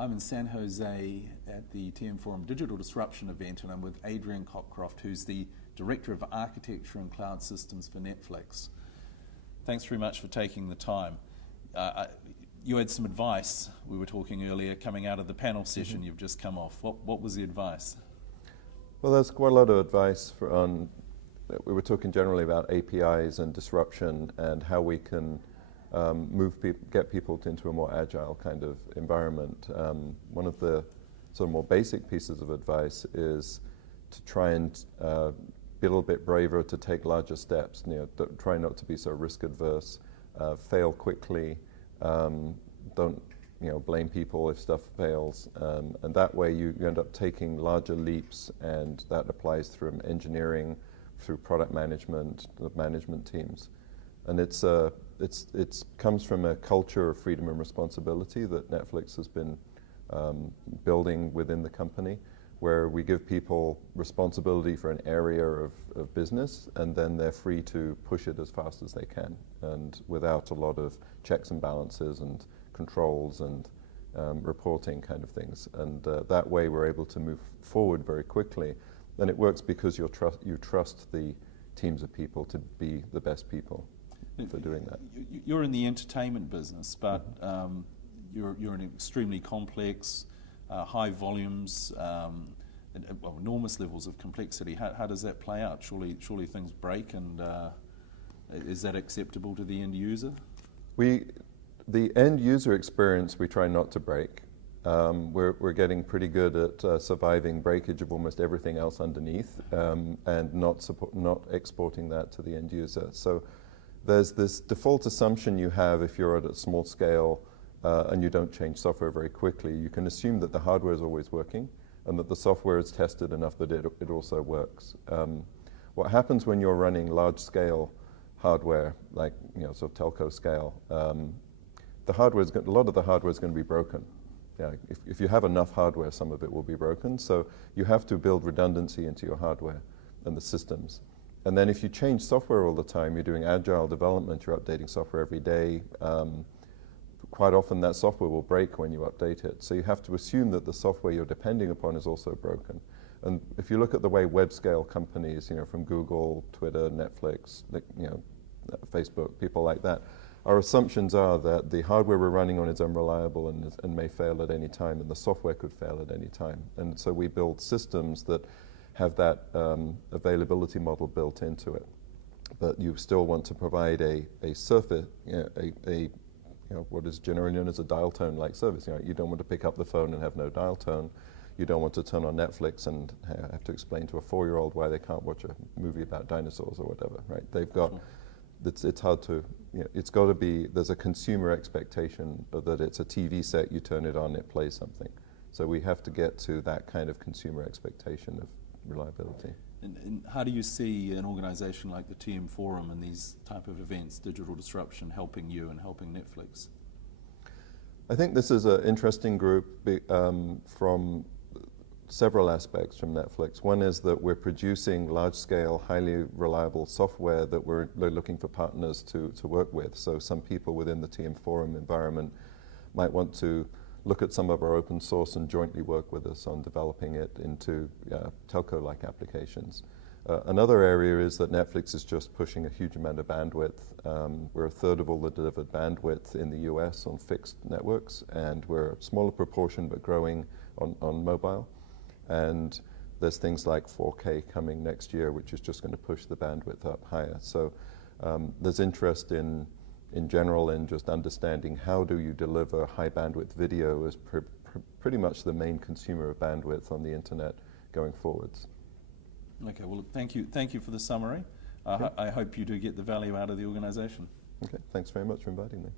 I'm in San Jose at the TM Forum Digital Disruption event, and I'm with Adrian Cockcroft, who's the Director of Architecture and Cloud Systems for Netflix. Thanks very much for taking the time. You had some advice, we were talking earlier, coming out of the panel session you've just come off. What was the advice? Well, there's quite a lot of advice we were talking generally about APIs and disruption and how we can get people into a more agile kind of environment. One of the sort of more basic pieces of advice is to try and be a little bit braver to take larger steps. Try not to be so risk adverse, fail quickly, don't blame people if stuff fails, and that way you end up taking larger leaps, and that applies through engineering, through product management, the management teams. And it comes from a culture of freedom and responsibility that Netflix has been building within the company, where we give people responsibility for an area of business, and then they're free to push it as fast as they can, and without a lot of checks and balances and controls and reporting kind of things. And that way we're able to move forward very quickly. And it works because you trust the teams of people to be the best people for doing that. You're in the entertainment business, but you're in extremely complex, high volumes, enormous levels of complexity. How does that play out? Surely things break, and is that acceptable to the end user? The end user experience we try not to break. We're getting pretty good at surviving breakage of almost everything else underneath, and not exporting that to the end user. So there's this default assumption you have if you're at a small scale and you don't change software very quickly. You can assume that the hardware is always working and that the software is tested enough that it also works. What happens when you're running large scale hardware, like sort of telco scale, a lot of the hardware is going to be broken. Yeah, if you have enough hardware, some of it will be broken. So you have to build redundancy into your hardware and the systems. And then if you change software all the time, you're doing agile development, you're updating software every day, quite often that software will break when you update it. So you have to assume that the software you're depending upon is also broken. And if you look at the way web scale companies, from Google, Twitter, Netflix, Facebook, people like that, our assumptions are that the hardware we're running on is unreliable and may fail at any time, and the software could fail at any time. And so we build systems that have that availability model built into it. But you still want to provide a surface, what is generally known as a dial tone-like service. You don't want to pick up the phone and have no dial tone. You don't want to turn on Netflix and have to explain to a 4-year-old why they can't watch a movie about dinosaurs or whatever, right? They've got. Sure. It's hard to, it's got to be, there's a consumer expectation that it's a TV set, you turn it on, it plays something. So we have to get to that kind of consumer expectation of reliability. And how do you see an organization like the TM Forum and these type of events, digital disruption, helping you and helping Netflix? I think this is an interesting group from several aspects from Netflix. One is that we're producing large-scale, highly reliable software that we're looking for partners to work with. So some people within the TM Forum environment might want to look at some of our open source and jointly work with us on developing it into telco-like applications. Another area is that Netflix is just pushing a huge amount of bandwidth. We're a third of all the delivered bandwidth in the US on fixed networks, and we're a smaller proportion but growing on mobile. And there's things like 4K coming next year, which is just going to push the bandwidth up higher. So there's interest in general in just understanding how do you deliver high bandwidth video as pretty much the main consumer of bandwidth on the internet going forwards. Okay, well, thank you for the summary. I hope you do get the value out of the organization. Okay, thanks very much for inviting me.